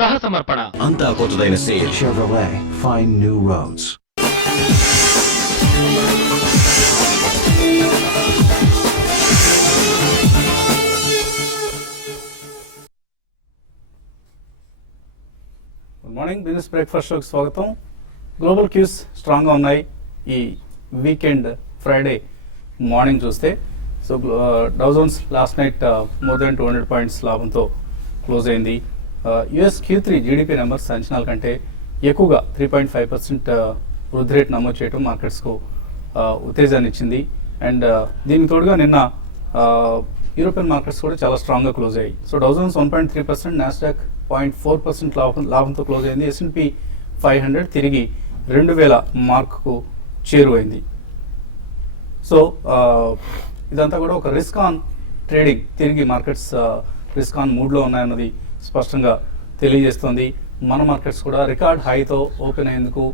సహ సమర్పణ. అంతా కొత్తదైన Sail Chevrolet. Find new roads. Good morning, business breakfast షోకి స్వాగతం. గ్లోబల్ క్యూస్ స్ట్రాంగ్గా ఉన్నాయి ఈ వీకెండ్ ఫ్రైడే మార్నింగ్ చూస్తే. So Dow Jones last night more than 200 points లాభంతో క్లోజ్ అయింది. యుఎస్ Q3 జీడిపి నెంబర్స్ అంచనాల కంటే ఎక్కువగా 3.5% వృద్ధి రేట్ నమోదు చేయడం మార్కెట్స్కు ఉత్తేజాన్ని ఇచ్చింది. అండ్ దీనికి తోడుగా నిన్న యూరోపియన్ మార్కెట్స్ కూడా చాలా స్ట్రాంగ్గా క్లోజ్ అయ్యాయి. సో డౌ జోన్స్ 1.3%, నాస్డాక్ 0.4% లాభంతో క్లోజ్ అయింది. S&P 500 తిరిగి 2000 మార్కుకు చేరువైంది. సో ఇదంతా కూడా ఒక రిస్క్ ఆన్ ట్రేడింగ్, తిరిగి మార్కెట్స్ రిస్క్ ఆన్ మూడ్లో ఉన్నాయన్నది స్పష్టంగా తెలియజేస్తోంది. మన మార్కెట్స్ కూడా రికార్డ్ హైతో ఓపెన్ అయ్యేందుకు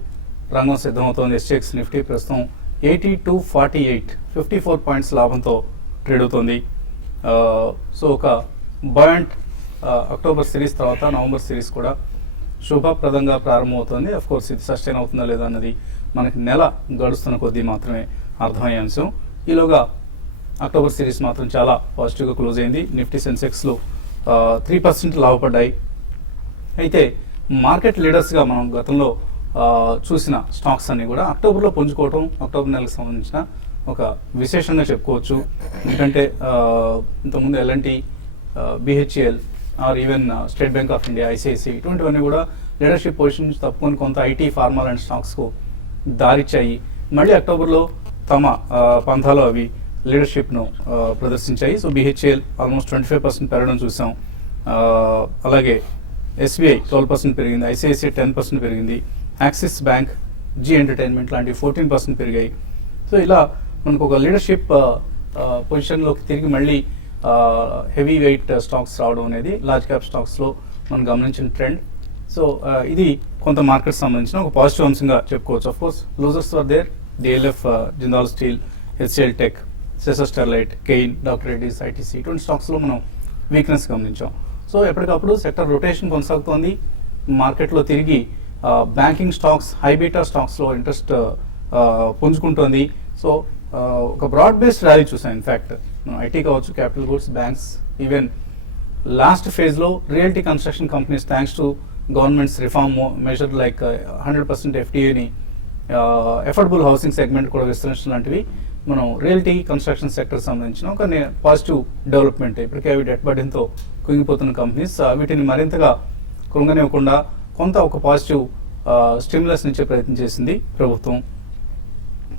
రంగం సిద్ధమవుతోంది. SGX నిఫ్టీ ప్రస్తుతం 8248, 54 పాయింట్స్ లాభంతో ట్రేడ్ అవుతోంది. సో ఒక బాయంట్ అక్టోబర్ సిరీస్ తర్వాత నవంబర్ సిరీస్ కూడా శుభప్రదంగా ప్రారంభమవుతుంది. అఫ్ కోర్స్ ఇది సస్టైన్ అవుతుందా లేదా అన్నది మనకి నెల గడుస్తున్న కొద్దీ మాత్రమే అర్థమయ్యే అంశం. ఈలోగా అక్టోబర్ సిరీస్ మాత్రం చాలా పాజిటివ్గా క్లోజ్ అయింది. నిఫ్టీ సెన్సెక్స్లో 3% లాభపడ్డాయి. అయితే మార్కెట్ లీడర్స్గా మనం గతంలో చూసిన స్టాక్స్ అన్ని కూడా అక్టోబర్లో పుంజుకోవటం అక్టోబర్ నెలకు సంబంధించిన ఒక విశేషంగా చెప్పుకోవచ్చు. ఎందుకంటే ఇంతకుముందు L&T, BHEL or even state bank of India, ICICI ఇటువంటివన్నీ కూడా లీడర్షిప్ పొజిషన్ నుంచి తప్పుకొని కొంత ఐటీ, ఫార్మా అండ్ స్టాక్స్కు దారిచ్చాయి. మళ్ళీ అక్టోబర్లో తమ పంథాలో అవి లీడర్షిప్ను ప్రదర్శించాయి. సో BHEL ఆల్మోస్ట్ 25% పెరగడం చూసాం. అలాగే SBI 12% పెరిగింది, ICICI 10% పెరిగింది, యాక్సిస్ బ్యాంక్, జీ ఎంటర్టైన్మెంట్ లాంటివి 14% పెరిగాయి. సో ఇలా మనకు ఒక లీడర్షిప్ పొజిషన్లోకి తిరిగి మళ్ళీ హెవీ వెయిట్ స్టాక్స్ రావడం అనేది లార్జ్ క్యాప్ స్టాక్స్లో మనం గమనించిన ట్రెండ్. సో ఇది కొంత మార్కెట్ సంబంధించిన ఒక పాజిటివ్ అంశంగా చెప్పుకోవచ్చు. Of course losers were there, DLF, Jindal steel, HCL tech, Sesa Sterlite, Cairn, doctor Reddy's, ITC ఇటువంటి స్టాక్స్లో మనం వీక్నెస్ గమనించాం. సో ఎప్పటికప్పుడు సెక్టర్ రొటేషన్ కొనసాగుతోంది. మార్కెట్లో తిరిగి బ్యాంకింగ్ స్టాక్స్, హైబీటా స్టాక్స్లో ఇంట్రెస్ట్ పుంజుకుంటోంది. సో ఒక బ్రాడ్ బేస్డ్ ర్యాలీ చూసాం. ఇన్ఫ్యాక్ట్ ఐటీ కావచ్చు, capital goods, banks, even last ఫేజ్లో realty construction companies thanks to government's reform measure like 100% FDAని, ఎఫోర్డబుల్ హౌసింగ్ సెగ్మెంట్ కూడా విస్తరించడం లాంటివి మనం రియల్టీ కన్స్ట్రక్షన్ సెక్టర్ సంబంధించిన ఒక పాజిటివ్ డెవలప్మెంట్. ఇప్పటికే అవి డెట్ బర్డెన్తో కుంగిపోతున్న కంపెనీస్, వీటిని మరింతగా కృంగనివ్వకుండా కొంత ఒక పాజిటివ్ స్టిమ్యులస్ ఇచ్చే ప్రయత్నం చేసింది ప్రభుత్వం.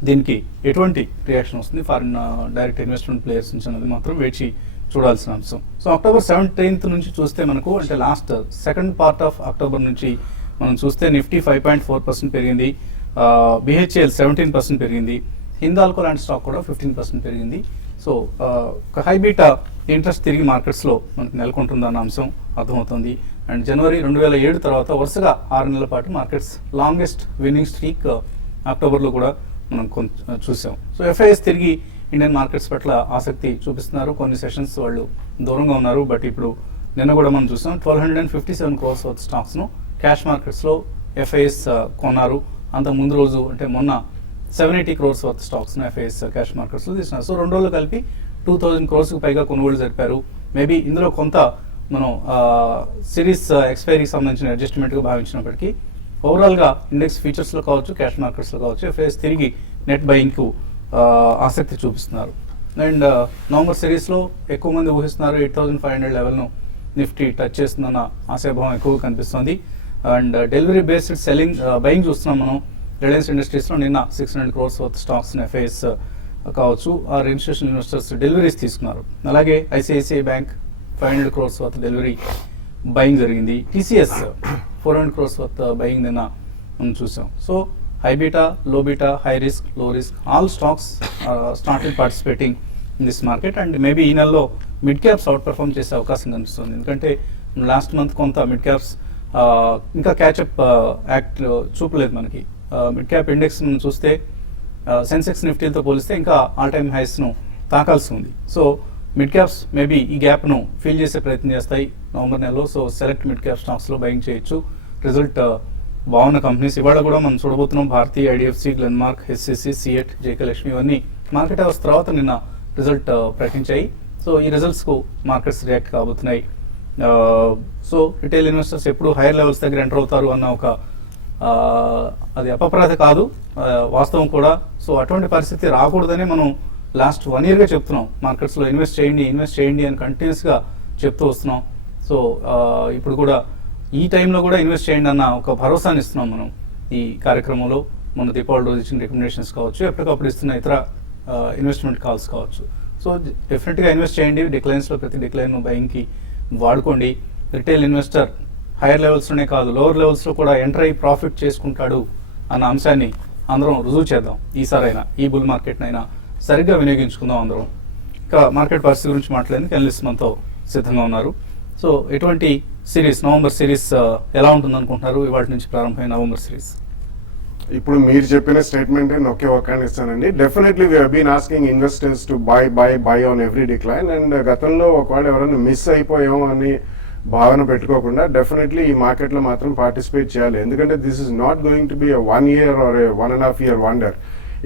దీనికి ఎటువంటి రియాక్షన్ వస్తుంది ఫారిన్ డైరెక్ట్ ఇన్వెస్ట్మెంట్ ప్లేయర్స్ నుంచి అన్నది మాత్రం వేచి చూడాల్సిన అంశం. సో అక్టోబర్ 17th నుంచి చూస్తే మనకు, అంటే last second part of October నుంచి మనం చూస్తే నిఫ్టీ 5.4% పెరిగింది, BHEL 17% పెరిగింది, హిందాల్కో లాంటి స్టాక్ కూడా 15% పెరిగింది. సో ఒక హైబీటా ఇంట్రెస్ట్ తిరిగి మార్కెట్స్లో మనకు నెలకొంటుందన్న అంశం అర్థమవుతుంది. అండ్ జనవరి 2007 తర్వాత వరుసగా 6 నెలల పాటు మార్కెట్స్ లాంగెస్ట్ విన్నింగ్ స్ట్రీక్ అక్టోబర్లో కూడా మనం చూసాం. సో FIS తిరిగి ఇండియన్ మార్కెట్స్ పట్ల ఆసక్తి చూపిస్తున్నారు. కొన్ని సెషన్స్ వాళ్ళు దూరంగా ఉన్నారు. బట్ ఇప్పుడు నిన్న కూడా మనం చూసాం 1257 crores వర్త్ స్టాక్స్ను క్యాష్ మార్కెట్స్లో FIS కొన్నారు. అంత ముందు రోజు అంటే మొన్న 780 crores వర్త్ స్టాక్స్ను FIS క్యాష్ మార్కెట్స్లో తీసుకున్నారు. సో 2 రోజులు కలిపి 2000 crores పైగా కొనుగోలు జరిపారు. మేబీ ఇందులో కొంత మనం సిరీస్ ఎక్స్పైరీకి సంబంధించిన అడ్జస్ట్మెంట్గా భావించినప్పటికీ ఓవరాల్గా ఇండెక్స్ ఫీచర్స్లో కావచ్చు, క్యాష్ మార్కెట్స్లో కావచ్చు, FIS తిరిగి నెట్ బయింగ్కు ఆసక్తి చూపిస్తున్నారు. అండ్ నవంబర్ సిరీస్లో ఎక్కువ మంది ఊహిస్తున్నారు 8500 లెవెల్ను నిఫ్టీ టచ్ చేస్తుందన్న ఆశాభావం ఎక్కువగా కనిపిస్తుంది. And delivery based selling buying చూస్తున్నాం మనం. రిలయన్స్ ఇండస్ట్రీస్లో నిన్న 600 crores వర్త్ స్టాక్స్ని FIS కావచ్చు ఆ ఇన్స్టిట్యూషనల్ ఇన్వెస్టర్స్ డెలివరీస్ తీసుకున్నారు. అలాగే ICICI bank 500 crores worth delivery buying జరిగింది. TCS 400 crores వర్త్ బయింగ్ నిన్న మనం చూసాం. సో హైబీటా, లో బీటా, హై రిస్క్, లో risk, all stocks started participating in this market. And maybe ఈ నెలలో మిడ్ క్యాప్స్ అవుట్ పర్ఫామ్ చేసే అవకాశం కనిపిస్తుంది. ఎందుకంటే లాస్ట్ మంత్ కొంత మిడ్ క్యాప్స్ ఇంకా క్యాచప్ యాక్ట్ చూపలేదు మనకి. మిడ్ క్యాప్ ఇండెక్స్ మనం చూస్తే సెన్సెక్స్ నిఫ్టీలతో పోలిస్తే ఇంకా ఆల్ టైమ్ హైస్ను తాకాల్సి ఉంది. సో మిడ్ క్యాప్స్ మేబీ ఈ గ్యాప్ను ఫిల్ చేసే ప్రయత్నం చేస్తాయి నవంబర్ నెలలో. సో సెలెక్ట్ మిడ్ క్యాప్ స్టాక్స్లో బయింగ్ చేయొచ్చు. రిజల్ట్ బాగున్న కంపెనీస్ ఇవాళ కూడా మనం చూడబోతున్నాం. భారతీ, ఐడిఎఫ్సి, గ్లెన్మార్క్, హెచ్సిసి, సిఎట్, జేకే-లక్ష్మి ఇవన్నీ మార్కెట్ అవర్స్ తర్వాత నిన్న రిజల్ట్ ప్రకటించాయి. సో ఈ రిజల్ట్స్కు మార్కెట్స్ రియాక్ట్ కాబోతున్నాయి. సో రిటైల్ ఇన్వెస్టర్స్ ఎప్పుడు హైయర్ లెవెల్స్ దగ్గర ఎంటర్ అవుతారు అన్న ఒక అది అపప్రాధ కాదు, వాస్తవం కూడా. సో అటువంటి పరిస్థితి రాకూడదని మనం లాస్ట్ 1 yearగా చెప్తున్నాం. మార్కెట్స్లో ఇన్వెస్ట్ చేయండి అని కంటిన్యూస్గా చెప్తూ వస్తున్నాం. సో ఇప్పుడు కూడా ఈ టైంలో కూడా ఇన్వెస్ట్ చేయండి అన్న ఒక భరోసాని ఇస్తున్నాం మనం ఈ కార్యక్రమంలో. మన దీపావళి రోజు ఇచ్చిన రికమెండేషన్స్ కావచ్చు, ఎప్పటికప్పుడు ఇస్తున్న ఇతర ఇన్వెస్ట్మెంట్ కాల్స్ కావచ్చు. సో డెఫినెట్గా ఇన్వెస్ట్ చేయండి. డిక్లైన్స్లో ప్రతి డిక్లైన్ బయింగ్కి వాడుకోండి. రిటైల్ ఇన్వెస్టర్ హైయర్ లెవెల్స్లోనే కాదు, లోవర్ లెవెల్స్లో కూడా ఎంటర్ అయ్యి ప్రాఫిట్ చేసుకుంటాడు అన్న అంశాన్ని అందరం రుజువు చేద్దాం. ఈసారైనా ఈ బుల్ మార్కెట్నైనా సరిగ్గా వినియోగించుకుందాం అందరం. ఇంకా మార్కెట్ పరిస్థితి గురించి మాట్లాడేందుకు అనలిస్ట్ మనతో సిద్ధంగా ఉన్నారు. సో ఎటువంటి సిరీస్, నవంబర్ సిరీస్ ఎలా ఉంటుంది అనుకుంటున్నారు? ఇవాటి నుంచి ప్రారంభమైన నవంబర్ సిరీస్. ఇప్పుడు మీరు చెప్పిన స్టేట్మెంట్ ఒకే ఒక ఇస్తానండి. Definitely we been asking investors to buy on every decline. And గతంలో ఒకవేళ ఎవరైనా మిస్ అయిపోయాం అని భావన పెట్టుకోకుండా డెఫినెట్లీ ఈ మార్కెట్లో మాత్రం పార్టిసిపేట్ చేయాలి. ఎందుకంటే this is not going to be 1 year or 1.5 year wonder.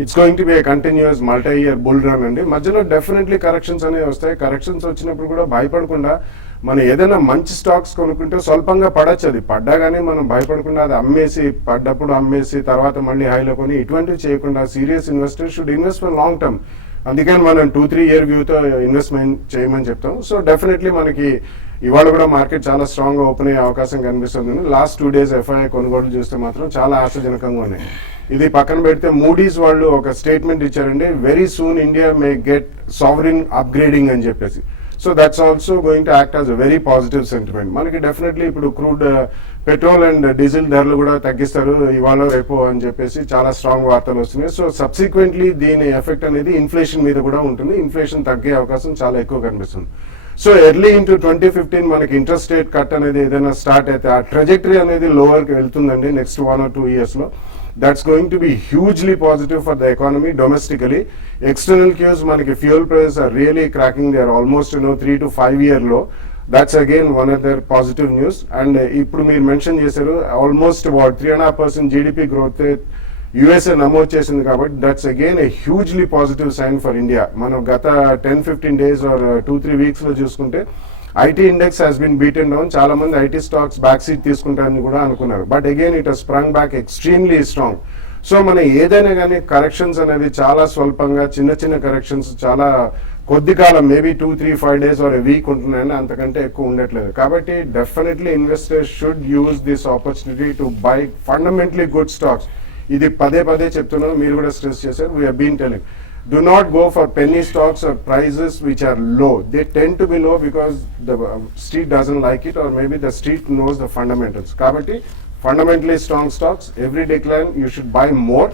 It's going to be a continuous multi year bull run అండి. మధ్యలో డెఫినెట్లీ కరెక్షన్స్ అనేవి వస్తాయి. కరెక్షన్స్ వచ్చినప్పుడు కూడా భయపడకుండా మనం ఏదైనా మంచి స్టాక్స్ కొనుక్కుంటే స్వల్పంగా పడచ్చు. అది పడ్డా కానీ మనం భయపడకుండా అది అమ్మేసి, పడ్డప్పుడు అమ్మేసి తర్వాత మళ్ళీ హైలో కొని ఇటువంటివి చేయకుండా serious investor should invest for long term. అందుకని మనం 2-3 year వ్యూతో ఇన్వెస్ట్మెంట్ చేయమని చెప్తాం. సో డెఫినెట్లీ మనకి ఇవాళ కూడా మార్కెట్ చాలా స్ట్రాంగ్గా ఓపెన్ అయ్యే అవకాశం కనిపిస్తుంది. లాస్ట్ 2 days ఎఫ్ఐఐ కొనుగోలు చూస్తే మాత్రం చాలా ఆశాజనకంగా ఉన్నాయి. ఇది పక్కన పెడితే మూడీస్ వాళ్ళు ఒక స్టేట్మెంట్ ఇచ్చారండి, very soon India may get sovereign upgrading అని చెప్పేసి. So that's also going to act as a very positive sentiment. మనకి డెఫినెట్లీ ఇప్పుడు క్రూడ్ పెట్రోల్ అండ్ డీజిల్ ధరలు కూడా తగ్గిస్తారు ఇవాళ రేపు అని చెప్పేసి చాలా స్ట్రాంగ్ వార్తలు వస్తున్నాయి. సో సబ్సిక్వెంట్లీ దీని ఎఫెక్ట్ అనేది ఇన్ఫ్లేషన్ మీద కూడా ఉంటుంది. ఇన్ఫ్లేషన్ తగ్గే అవకాశం చాలా ఎక్కువ కనిపిస్తుంది. సో ఎర్లీ ఇంటూ 2015 మనకి ఇంట్రెస్ట్ రేట్ కట్ అనేది ఏదైనా స్టార్ట్ అయితే ఆ ట్రెజెక్టరీ అనేది లోవర్కి వెళ్తుందండి నెక్స్ట్ 1 or 2 yearsలో. That's going to be hugely positive for the economy domestically. External cues, manaki fuel prices are really cracking. They are almost 3 to 5 year low. That's again one of their positive news. And ఇప్పుడు మీరు mention చేశారు almost about 3.5% GDP growth USA నమోదు చేసింది కాబట్టి that's again a hugely positive sign for India. మనం గత 10-15 days or 2-3 weeksలో చూసుకుంటే IT index has been beaten down. చాలా మంది ఐటీ స్టాక్స్ బ్యాక్ సీట్ తీసుకుంటారని కూడా అనుకున్నారు. But again it has sprung back extremely strong. So మనం ఏదైనా కానీ కరెక్షన్స్ అనేది చాలా స్వల్పంగా, చిన్న చిన్న కరెక్షన్స్ చాలా కొద్ది కాలం, maybe 2-3-5 days or a week ఉంటున్నాయని, అంతకంటే ఎక్కువ ఉండట్లేదు. కాబట్టి definitely investors should use this opportunity to buy fundamentally good stocks. ఇది పదే పదే చెప్తున్నాను, మీరు కూడా స్ట్రెస్ చేశారు. We been telling, do not go for penny stocks or prices which are low. They tend to be low because the street doesn't like it, or maybe the street knows the fundamentals. Kabatti fundamentally strong stocks, every decline you should buy more,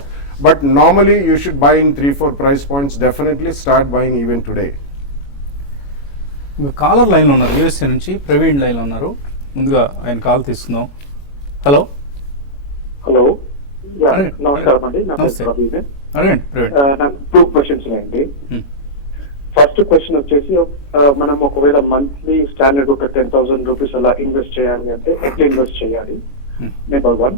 but normally you should buy in 3-4 price points. Definitely start buying even today. Caller line లో ఉన్నారు, USA నుంచి Praveen line లో ఉన్నారు. ముందుగా ఆయన call తీసుకుందాం. Hello hello, నమస్కారం అండి. నా పేరు ప్రవీణ్. నాకు 2 questions ఉన్నాయండి. ఫస్ట్ క్వశ్చన్ వచ్చేసి, మనం ఒకవేళ మంత్లీ స్టాండర్డ్ ఒక 10,000 రూపీస్ అలా ఇన్వెస్ట్ చేయాలి అంటే ఎట్లా ఇన్వెస్ట్ చేయాలి? నెంబర్ 1.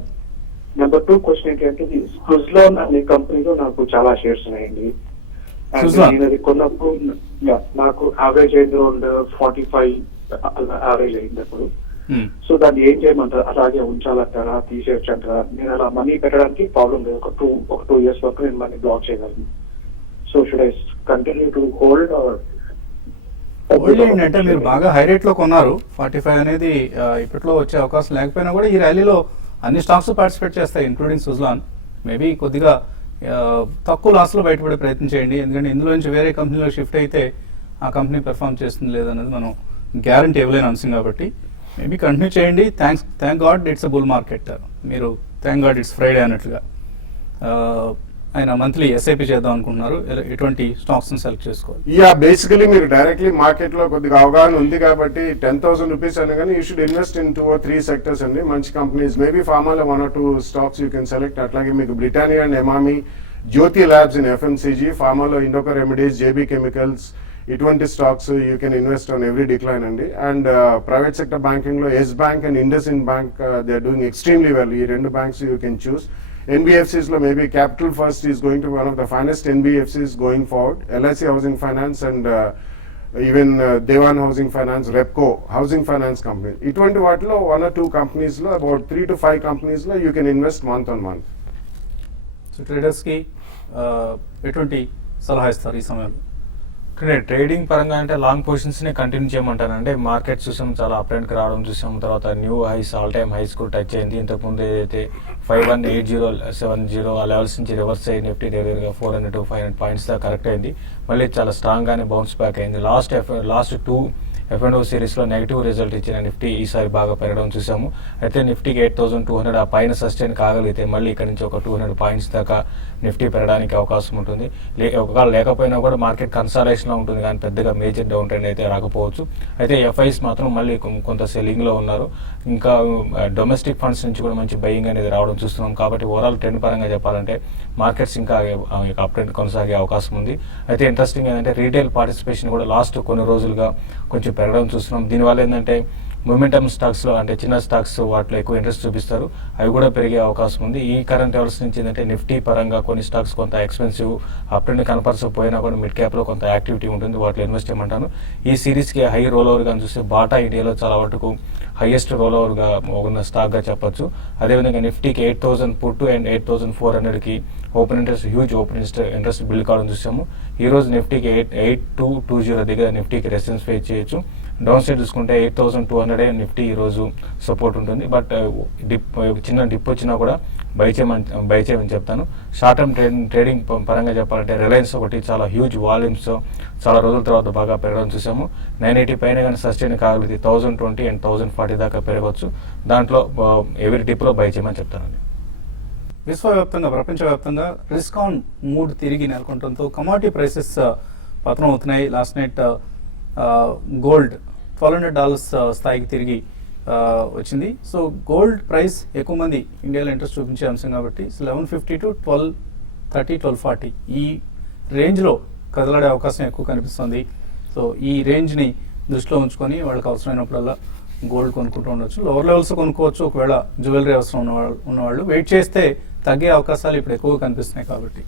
నెంబర్ 2 క్వశ్చన్ ఏంటంటే, స్విజ్లాన్ అనే కంపెనీలో నాకు చాలా షేర్స్ ఉన్నాయండి. నేను కొన్నప్పుడు నాకు యావరేజ్ అయింది అరౌండ్ 45 యావరేజ్ అయింది అప్పుడు. సో దాన్ని ఏం చేయమంటారు? అలాగే ఉంచాలంటారా, తీసేయచ్చు అంటారా? నేను అలా మనీ పెట్టడానికి ప్రాబ్లం లేదు. ఒక 2 years వరకు నేను మనీ బ్లాక్ చేయగలను. So should I continue to hold are hold ఏంటంటే, మీరు బాగా హై రేట్ లో కొన్నారు. 45 అనేది ఇప్పట్లో వచ్చే అవకాశం లేకపోయినా కూడా ఈ ర్యాలీలో అన్ని స్టాక్స్ పార్టిసిపేట్ చేస్తాయి, ఇంక్లూడింగ్ సుజ్లాన్. మేబీ కొద్దిగా తక్కువ లాస్ లో బయటపడే ప్రయత్నం చేయండి. ఎందుకంటే ఇందులో నుంచి వేరే కంపెనీలో షిఫ్ట్ అయితే ఆ కంపెనీ పెర్ఫామ్ చేస్తుంది లేదనేది మనం గ్యారంటీ ఇవ్వలేని అంశం కాబట్టి మేబీ కంటిన్యూ చేయండి. Thank God it's a bull market. మీరు థ్యాంక్ గాడ్ ఇట్స్ ఫ్రైడే అన్నట్లుగా ఆయన మంత్లీ ఎస్ఐపి చేద్దాం అనుకుంటున్నారు. ఎటువంటి స్టాక్స్ సెలెక్ట్ చేసుకోవాలి? బేసికలీ మీరు డైరెక్ట్లీ మార్కెట్ లో కొద్దిగా అవగాహన ఉంది కాబట్టి 10,000 రూపీస్ అనగానే you should invest in 2 or 3 sectors అండి. మంచి కంపెనీస్, మేబీ ఫార్మాలో 1 or 2 stocks you can select. అట్లాగే మీకు Britannia and Emami, Jyothi labs in FMCG, ఫార్మాలో Indoco remedies, JB chemicals, ఇటువంటి stocks you can invest on every decline అండి. అండ్ ప్రైవేట్ సెక్టర్ బ్యాంకింగ్ లో Yes bank and Indus Ind bank they are doing extremely well. ఈ రెండు banks you can choose. NBFCs లో maybe capital first is going to one of the finest NBFCs going forward. LIC housing finance and even Dewan housing finance, Repco housing finance company, ఇటువంటి వాటిలో 1 or 2 companies లో about 3 to 5 companies లో you can invest month on month. So ట్రేడర్స్కి ఎటువంటి సలహా ఇస్తారు ఈ సమయంలో? ట్రేడింగ్ పరంగా అంటే లాంగ్ పొజిషన్స్ని కంటిన్యూ చేయమంటానంటే మార్కెట్ చూసాం, చాలా అప్ ట్రెండ్కి రావడం చూసాం. తర్వాత new highs, all time highs కూడా టచ్ అయింది. ఇంతకుముందు ఏదైతే 518070 ఆ లెవెల్స్ నుంచి రివర్స్ అయ్యి నిఫ్టీ దగ్గరగా 400 to 500 పాయింట్స్ దాకా కరెక్ట్ అయింది. మళ్ళీ చాలా స్ట్రాంగ్గానే బౌన్స్ బ్యాక్ అయింది. లాస్ట్ 2 F&O సిరీస్లో నెగిటివ్ రిజల్ట్ ఇచ్చిన నిఫ్టీ ఈసారి బాగా పెరగడం చూసాము. అయితే నిఫ్టీకి 8200 ఆ పైన సస్టైన్ కాగలిగితే మళ్ళీ ఇక్కడ నుంచి ఒక 200 పాయింట్స్ దాకా నిఫ్టీ పెరగడానికి అవకాశం ఉంటుంది. ఒకవేళ లేకపోయినా కూడా మార్కెట్ కన్సాలేషన్లో ఉంటుంది, కానీ పెద్దగా మేజర్ డౌన్ ట్రెండ్ అయితే రాకపోవచ్చు. అయితే ఎఫ్ఐస్ మాత్రం మళ్ళీ కొంత సెల్లింగ్లో ఉన్నారు. ఇంకా డొమెస్టిక్ ఫండ్స్ నుంచి కూడా మంచి బయింగ్ అనేది రావడం చూస్తున్నాం. కాబట్టి ఓవరాల్ ట్రెండ్ పరంగా చెప్పాలంటే మార్కెట్స్ ఇంకా అప్ ట్రెండ్ కొనసాగే అవకాశం ఉంది. అయితే ఇంట్రెస్టింగ్ ఏంటంటే రీటైల్ పార్టిసిపేషన్ కూడా లాస్ట్ కొన్ని రోజులుగా కొంచెం పెరగడం చూస్తున్నాం. దీనివల్ల ఏంటంటే మొమెంటమ్ స్టాక్స్లో అంటే చిన్న స్టాక్స్ వాటిలో ఎక్కువ ఇంట్రెస్ట్ చూపిస్తారు, అవి కూడా పెరిగే అవకాశం ఉంది. ఈ కరెంట్ లెవెల్స్ నుంచి ఏంటంటే నిఫ్టీ పరంగా కొన్ని స్టాక్స్ కొంత ఎక్స్పెన్సివ్, అప్ ట్రెండ్ కనపరచకపోయినా కూడా మిడ్ క్యాప్లో కొంత యాక్టివిటీ ఉంటుంది, వాటిలో ఇన్వెస్ట్ చేయమంటాను. ఈ సిరీస్కి హై రోల్ ఓవర్గా చూస్తే బాటా ఇండియాలో చాలా వరకు హైయెస్ట్ రోల్ ఓవర్గా ఉన్న స్టాక్గా చెప్పొచ్చు. అదేవిధంగా నిఫ్టీకి 8000 పుట్టు అండ్ 8400కి open interest, huge open interest build కావడం చూసాము. ఈ రోజు నిఫ్టీకి 8220 దగ్గర నిఫ్టీకి రెసిస్టెన్స్ ఫేస్ చేయొచ్చు. డౌన్ సైడ్ చూసుకుంటే 8200 నిఫ్టీ ఈరోజు సపోర్ట్ ఉంటుంది. బట్ చిన్న డిప్ వచ్చినా కూడా బై చేయమని చెప్తాను. షార్ట్ టర్మ్ ట్రేడింగ్ పరంగా చెప్పాలంటే రిలయన్స్ ఒకటి చాలా హ్యూజ్ వాల్యూమ్స్ చాలా రోజుల తర్వాత బాగా పెరగడం చూసాము. 980 పైన కానీ సస్టైన్ కాగలిగితే 1020 and 1040 దాకా పెరగవచ్చు. దాంట్లో ఎవరి డిప్లో బై చేయమని చెప్తానండి. విశ్వవ్యాప్తంగా, ప్రపంచవ్యాప్తంగా రిస్క్ ఆన్ మూడ్ తిరిగి నెలకొనడంతో కమాడిటీ ప్రైసెస్ పతనం అవుతున్నాయి. లాస్ట్ నైట్ గోల్డ్ $1,200 స్థాయికి తిరిగి వచ్చింది. సో గోల్డ్ ప్రైస్ ఎక్కువ మంది ఇండియాలో ఇంట్రెస్ట్ చూపించే అంశం కాబట్టి 1150 to 1230, 1240 ఈ రేంజ్లో కదలాడే అవకాశం ఎక్కువ కనిపిస్తుంది. సో ఈ రేంజ్ని దృష్టిలో ఉంచుకొని వాళ్ళకి అవసరమైనప్పుడల్లా గోల్డ్ కొనుక్కుంటూ ఉండొచ్చు. లోవర్ లెవెల్స్ కొనుక్కోవచ్చు. ఒకవేళ జ్యువెలరీ అవసరం ఉన్నవాళ్ళు వెయిట్ చేస్తే తగ్గే అవకాశాలు ఇప్పుడు ఎక్కువ కనిపిస్తున్నాయి కాబట్టి.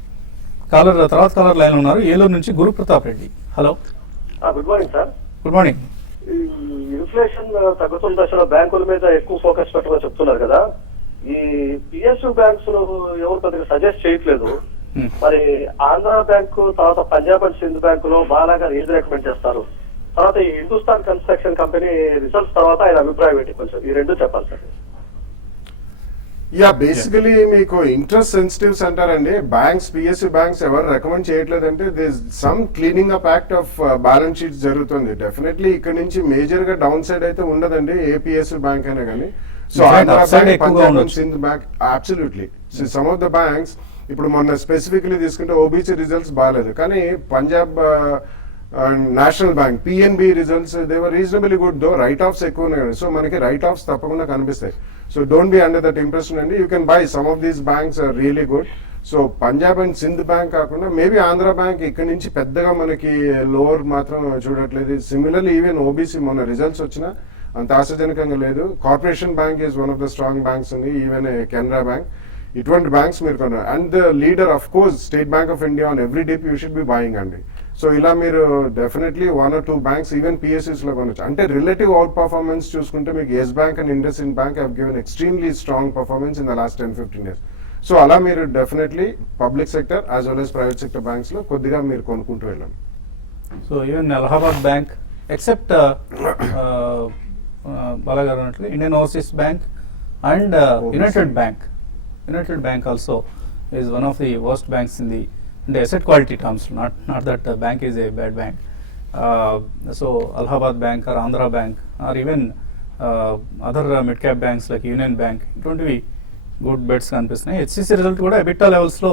తర్వాత కాలర్ లైన్ ఉన్నారు. ఏలూరు నుంచి Gurupratap Reddy. Hello, good morning sir. Good morning. Inflation తగ్గుతున్న దశలో బ్యాంకుల మీద ఎక్కువ ఫోకస్ పెట్టమని చెప్తున్నారు కదా. ఈ పిఎస్యు బ్యాంక్స్ ఎవరు కొద్దిగా సజెస్ట్ చేయట్లేదు. మరి ఆంధ్ర బ్యాంకు తర్వాత పంజాబ్ అండ్ సింధ్ బ్యాంకులో బాగా ఏది రికమెండ్ చేస్తారు? తర్వాత ఈ హిందుస్థాన్ కన్స్ట్రక్షన్ కంపెనీ రిజల్ట్స్ తర్వాత ఆయన అభిప్రాయం ఏంటి, కొంచెం ఈ రెండు చెప్పాలి సార్. యా, బేసికలీ మీకు ఇంట్రెస్ట్ సెన్సిటివ్స్ అంటారండి. బ్యాంక్స్, పిఎస్యు బ్యాంక్స్ ఎవరు రికమెండ్ చేయట్లేదంటే this some cleaning up act of balance sheets జరుగుతుంది. డెఫినెట్లీ ఇక్కడ నుంచి మేజర్ గా డౌన్ సైడ్ అయితే ఉండదండి ఏ పిఎస్యు బ్యాంక్ అయినా కానీ. So Andhra bank, Punjab and Sind bank absolutely. So some of the banks ఇప్పుడు మొన్న స్పెసిఫిక్లీ తీసుకుంటే ఓబీసీ రిజల్ట్స్ బాగాలేదు, కానీ Punjab national bank PNB results they were reasonably good though. Write offs ఎక్కువ ఉన్నాయి, సో మనకి రైట్ ఆఫ్స్ తప్పకుండా కనిపిస్తాయి. So don't be under that impression అండి. You can buy some of these banks are really good. So Punjab and Sind bank కాకుండా maybe Andhra bank ఇక్కడ నుంచి పెద్దగా మనకి లోవర్ మాత్రం చూడట్లేదు. సిమిలర్లీ ఈవెన్ ఓబీసీ మొన్న రిజల్ట్స్ వచ్చినా అంత ఆశాజనకంగా లేదు. Corporation bank is one of the strong banks ఉంది, ఈవెన్ కెనరా బ్యాంక్. ఇటువంటి బ్యాంక్స్ మీరు కొన్నారు. And the leader of course state bank of India on every dip you should be buying అండి. సో ఇలా మీరు definitely 1 or 2 banks even PSUs లో కొనొచ్చు. అంటే రిలేటివ్ అవుట్ పర్ఫార్మెన్స్ చూసుకుంటే మీకు yes bank and Indus Ind bank have given extremely strong performance in the last 10-15 years. So అలా మీరు definitely public sector as well as private sector banks లో కొద్దిగా మీరు కొనుక్కుంటూ వెళ్ళండి. So even Allahabad bank except బాలాగారు అన్నట్లు Indian overseas bank and united bank also is one of the worst banks in the asset quality terms. Not that bank is a bad bank. So Allahabad Bank or Andhra Bank or even other mid cap banks like Union Bank, ఇటువంటివి good bets కనిపిస్తున్నాయి. HCC result కూడా EBITDA levels లో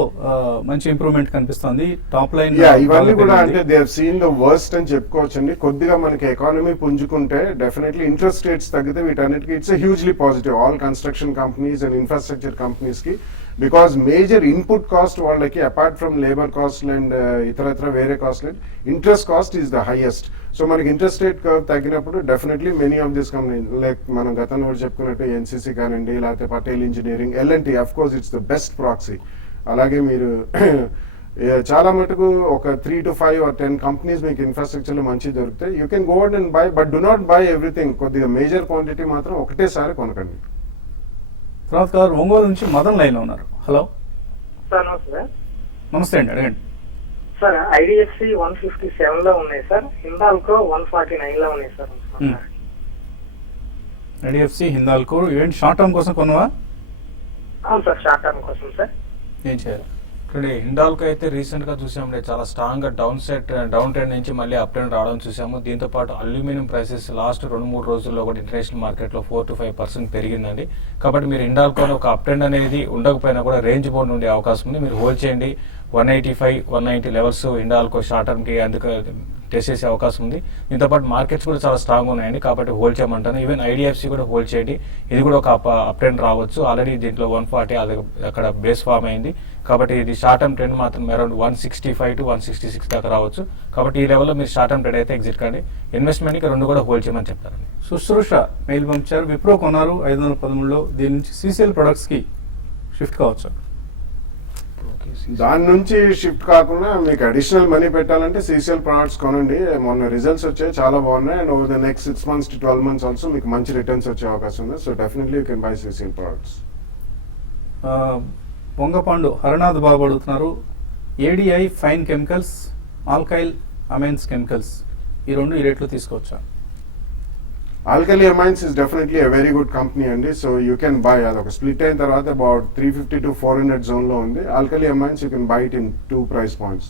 మంచి improvement కనిపిస్తుంది. Top line ఇవన్నీ కూడా అంటే they have seen the worst అని చెప్పుకోవచ్చండి. కొద్దిగా మనకి ఎకానమీ పుంజుకుంటే డెఫినెట్లీ ఇంట్రెస్ట్ రేట్స్ తగ్గితే వీటన్నిటికీ it's hugely positive. All construction companies and infrastructure companies కి బికాస్ మేజర్ ఇన్పుట్ కాస్ట్ వాళ్ళకి apart from labour cost and ఇతరత్ర వేరే cost and interest cost is the highest. So మనకి ఇంట్రెస్ట్ రేట్ కర్వ్ తగ్గినప్పుడు definitely many of this company like మనం గతంలో కూడా చెప్పుకున్నట్టు ఎన్సీసీ కానివ్వండి, లేకపోతే Patel engineering, LNT of course it's the best proxy. అలాగే మీరు చాలా మటుకు ఒక 3 to 5 or 10 కంపెనీస్ మీకు ఇన్ఫ్రాస్ట్రక్చర్లో మంచి దొరుకుతాయి. You can go out and by, but do not by everything. కొద్దిగా మేజర్ క్వాంటిటీ మాత్రం ఒకటేసారి కొనకండి. తర్వాత కాదు ఒంగోలు నుంచి మదన్ లైన్లో ఉన్నారు. హలో సార్ నమస్తే. నమస్తే అండి, అడగండి. సార్ ఐడిఎఫ్సి 157 లో ఉన్నాయి సార్, హిందాల్కో 149 లో ఉన్నాయి సార్. ఐడిఎఫ్సి, హిందాల్కో ఏంటి షార్ట్ టర్మ్ కోసం కొనవా? అవును సార్, షార్ట్ టర్మ్ కోసం సార్. ఏం చేయాలి? ఇక్కడ హిండాల్కో అయితే రీసెంట్ గా చూసాము చాలా స్ట్రాంగ్ గా డౌన్ ట్రెండ్ నుంచి మళ్ళీ అప్ ట్రెండ్ రావడం చూసాము. దీంతో పాటు అల్యూమినియం ప్రైసెస్ లాస్ట్ 2-3 రోజుల్లో కూడా ఇంటర్నేషనల్ మార్కెట్ లో 4 to 5% పెరిగిందండి. కాబట్టి మీరు హిండాల్కోలో ఒక అప్ ట్రెండ్ అనేది ఉండకపోయినా కూడా రేంజ్ బౌండ్ ఉండే అవకాశం ఉంది. మీరు హోల్డ్ చేయండి. 185, 190 లెవెల్స్ హిండాల్కో షార్ట్ టర్మ్ కి అందుకు టెస్ట్ చేసే అవకాశం ఉంది. దీంతో పాటు మార్కెట్స్ కూడా చాలా స్ట్రాంగ్ ఉన్నాయండి, కాబట్టి హోల్డ్ చేయమంటాను. ఈవెన్ ఐడిఎఫ్సి కూడా హోల్డ్ చేయండి. ఇది కూడా ఒక అప్ ట్రెండ్ రావచ్చు. ఆల్రెడీ దీంట్లో 140 అది అక్కడ బేస్ ఫామ్ అయింది. కాబట్టి ఇది షార్ట్ టర్మ్ ట్రెండ్ మాత్రం అరౌండ్ 165 to 166 దాకా రావచ్చు. కాబట్టి ఈ లెవెల్లో మీరు షార్ట్ టర్మ్ ట్రెండ్ అయితే ఎగ్జిట్ కండి. ఇన్వెస్ట్మెంట్కి 2 కూడా హోల్డ్ చేయమని చెప్తారండి. శుశ్రూష మెయిల్ పంపించారు. విప్రో కొన్నారు 513లో, దీని నుంచి సీసీఎల్ ప్రొడక్ట్స్కి షిఫ్ట్ కావచ్చు. దాని నుంచి షిఫ్ట్ కాకుండా మీకు అడిషనల్ మనీ పెట్టాలంటే సీసీఎల్ ప్రొడక్ట్స్ కొనండి. మొన్న రిజల్ట్స్ వచ్చాయి, చాలా బాగున్నాయి. And over the next 6 months to 12 months also మీకు మంచి రిటర్న్స్ వచ్చే అవకాశం ఉంది. So definitely you can buy CCL products. Pongapandu Haranath Babu అడుగుతున్నారు, ADI fine chemicals, alkyl amines chemicals ఈ రేట్లో తీసుకోవచ్చా? Alkali amines is definitely a very good company అండి. So you can buy. అదొక స్ప్లిట్ అయిన తర్వాత అబౌట్ 350 to 400 జోన్లో ఉంది. Alkali amines you can buy it in 2 price points.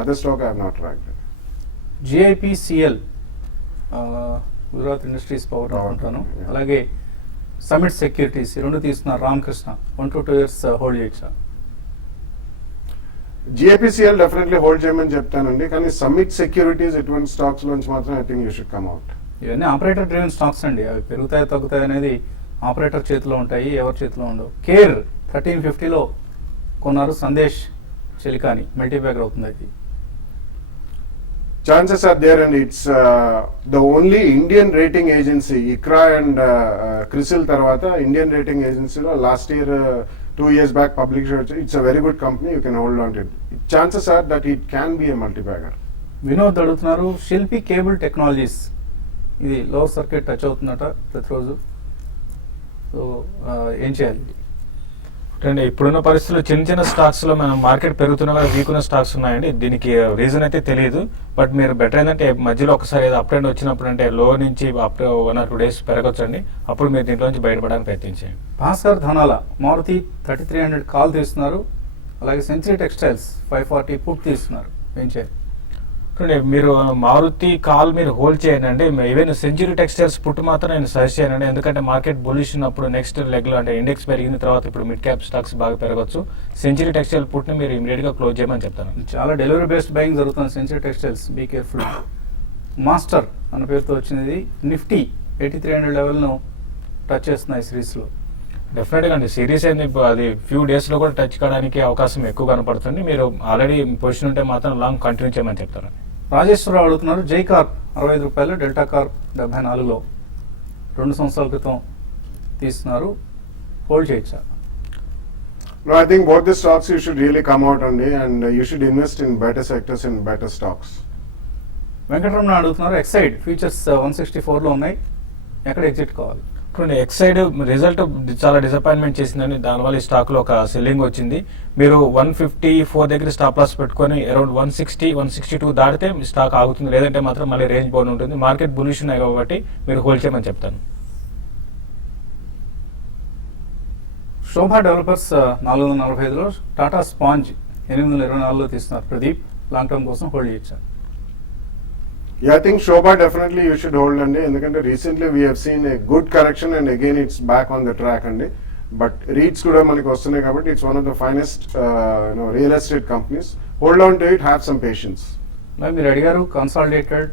Other stock I have not tracked. GIPCL Gujarat industries power అనుకుంటాను. అలాగే summit securities ఈ 2 తీసుకున్నారు. రామకృష్ణ 1 to 2 years హోల్డ్ చేయొచ్చా? జిఐపిసిఎల్ డెఫినెట్లీ హోల్డ్ చేయమని చెప్తానండి. కానీ సమిట్ సెక్యూరిటీస్ ఇటువంటి స్టాక్స్ నుంచి మాత్రం I think you should come out. ఇవన్నీ ఆపరేటర్ డ్రివెన్ స్టాక్స్ అండి. అవి పెరుగుతాయి తగ్గుతాయి అనేది ఆపరేటర్ చేతిలో ఉంటాయి, ఎవరి చేతిలో ఉండవు. కేర్ 1350లో కొన్నారు. సందేశ్ చెలికాని మల్టీబ్యాగర్ అవుతుంది. అది chances are there, and it's the only Indian rating agency, ICRA and CRISIL తర్వాత Indian rating agency లో last year 2 years back published. It's a very good company, you can hold on to it. Chances are that it can be a multi-bagger. Vinod అడుగుతున్నారు, శిల్పి cable technologies ఇది lower circuit touch అవుతుందట ప్రతిరోజు. So ఏం చేయాలి? అంటే ఇప్పుడున్న పరిస్థితుల్లో చిన్న స్టాక్స్ లో మనం మార్కెట్ పెరుగుతున్నా కూడా వీక్ ఉన్న స్టాక్స్ ఉన్నాయండి. దీనికి రీజన్ అయితే తెలియదు. బట్ మీరు బెటర్ ఏంటంటే మధ్యలో ఒకసారి ఏదో అప్ ట్రెండ్ వచ్చినప్పుడు అంటే లో నుంచి అప్ 1 or 2 days పెరగొచ్చండి. అప్పుడు మీరు దీంట్లో నుంచి బయటపడడానికి ప్రయత్నించండి. భాస్కర్ ధనాల మారుతి 3300 కాల్ తీస్తున్నారు. అలాగే సెంచరీ టెక్స్టైల్స్ 540 పుట్ తీస్తున్నారు. ఏం చేయాలి? మీరు మారుతి కాల్ మీరు హోల్డ్ చేయండి. ఈవెన్ సెంచరీ టెక్స్టైల్స్ పుట్ మాత్రం నేను సజెస్ట్ చేయనండి. ఎందుకంటే మార్కెట్ బులిష్ ఉన్నప్పుడు నెక్స్ట్ లెగ్ లో అంటే ఇండెక్స్ పెరిగిన తర్వాత ఇప్పుడు మిడ్ క్యాప్ స్టాక్స్ బాగా పెరగచ్చు. సెంచరీ టెక్స్టైల్ పుట్ ని మీరు ఇమీడియట్ గా క్లోజ్ చేయమని చెప్తాను. చాలా డెలివరీ బేస్డ్ బయింగ్ జరుగుతుంది century textiles, be careful. Master అన్న పేరుతో వచ్చినది. నిఫ్టీ 8300 లెవెల్ను టచ్ చేస్తున్నాయి సిరీస్లో. డెఫినెట్గా అండి సిరీస్ అయింది. అది ఫ్యూ డేస్లో కూడా టచ్ కావడానికి అవకాశం ఎక్కువ కనపడుతుంది. మీరు ఆల్రెడీ పొజిషన్ ఉంటే మాత్రం లాంగ్ కంటిన్యూ చేయమని చెప్తారండి. రాజేశ్వరరావు అడుగుతున్నారు, జై కార్ప్ 65 రూపాయలు, డెల్టా కార్ప్ 74లో 2 సంవత్సరాల క్రితం తీస్తున్నారు. హోల్డ్ చేయొచ్చా? No, I think both the stocks you should really come out on day, and you should invest in better sectors and better stocks. Venkataramana అడుగుతున్నారు, ఎక్సైడ్ ఫ్యూచర్స్ 164లో ఉన్నాయి, ఎక్కడ ఎగ్జిట్ కావాలి? ఎక్సైడ్ రిజల్ట్ చాలా disappointment చేసిందని దానివల్ల ఈ స్టాక్ లో ఒక సెల్లింగ్ వచ్చింది. మీరు 154 దగ్గర స్టాప్ లాస్ పెట్టుకొని అరౌండ్ 160, 162 దాటితే స్టాక్ ఆగుతుంది. లేదంటే మాత్రం మళ్ళీ రేంజ్ బౌండ్ ఉంటుంది. మార్కెట్ బులిష్ ఉన్నాయి కాబట్టి మీరు హోల్డ్ చేయమని చెప్తాను. శోభా డెవలపర్స్ 445లో, టాటా స్పాంజ్ 824లో తీస్తున్నారు. ప్రదీప్ లాంగ్ టర్మ్ కోసం hold చేయొచ్చారు. Yeah, I think Shobha definitely you should hold andi. Endukante recently we have seen a good correction and again it's back on the track andi. But REITs kuda manaki vastunayi kabatti it's one of the finest real estate companies. Hold on to it, have some patience. మరి మీరు అడిగారు consolidated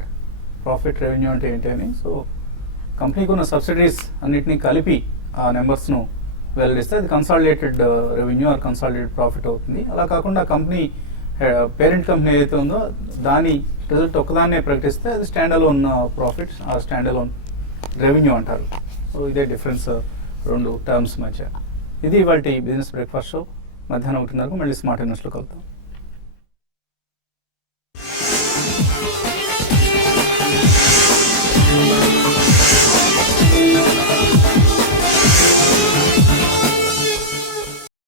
profit revenue అంటే ఏంటి అని. So కంపెనీకి ఉన్న subsidies అన్నిటినీ కలిపి ఆ నెంబర్స్ను వెల్లడిస్తే అది consolidated revenue or consolidated profit అవుతుంది. అలా కాకుండా కంపెనీ పేరెంట్ కంపెనీ ఏదైతే ఉందో దాని రిజల్ట్ ఒక్కదాన్నే ప్రకటిస్తే అది స్టాండ్ అలోన్ ప్రాఫిట్స్ ఆ స్టాండ్ అలోన్ రెవెన్యూ అంటారు. సో ఇదే డిఫరెన్స్ రెండు టర్మ్స్ మధ్య. ఇది ఇవాళ బిజినెస్ బ్రేక్ఫాస్ట్ షో. మధ్యాహ్నం 1:30 మళ్ళీ స్మార్ట్ ఇన్వెస్ట్లో కలుద్దాం.